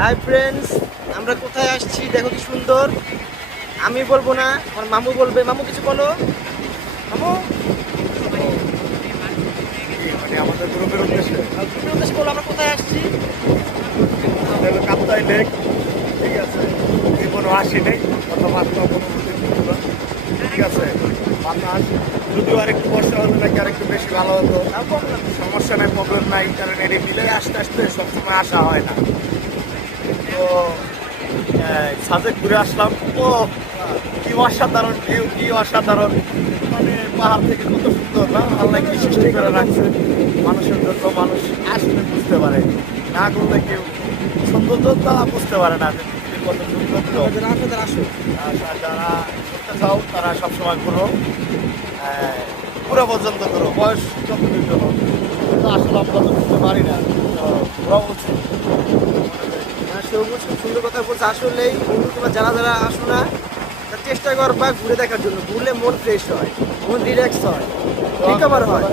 Hi friends, আমরা কোথায় আসছি দেখো কি সুন্দর। আমি বলবো না, আমার মামু বলবে। মামু কিছু বলো। মামু মানে আমাদের গ্রুপের উদ্দেশ্যে গ্রুপের উদ্দেশ্যে বলো আমরা কোথায় আসছি। আমাদের হলো কাপ্তাই লেক। ঠিক আছে, জীবনও আসি নেই কথাবার্তা কোনো ছিল। ঠিক আছে, বাতাস যদিও আরেকটু বর্ষা হলে নাকি আরেকটু বেশি ভালো হতো। সমস্যা নাই, প্রবলেম নাই, কারণ এর মিলে আসতে আসতে সবসময় আসা হয় না। তো সাজেক ঘুরে আসলাম। ও কি অসাধারণ ভিউ, কি অসাধারণ! মানে পাহাড় থেকে কত সুন্দর না, আল্লাহ কি সৃষ্টি করে রাখছে মানুষের জন্য। মানুষ আসলে বুঝতে পারে, না করলে কেউ সৌন্দর্য তারা বুঝতে পারে না যে পৃথিবীর কত সৌন্দর্য। আসো। যারা করতে চাও তারা সবসময় ঘুরো, পুরো পর্যন্ত করো, বয়স যতদিন জন্য। কিন্তু আসলে আমরা তো বুঝতে পারি না, তো ঘোরা উচিত। সবুজ খুব সুন্দর কথা বলছে। আসলেই বন্ধু, তোমরা যারা যারা আসো না, তারা চেষ্টা করবা ঘুরে দেখার জন্য। ঘুরলে মন ফ্রেশ হয়, মন রিল্যাক্স হয়, রিকভার হয়।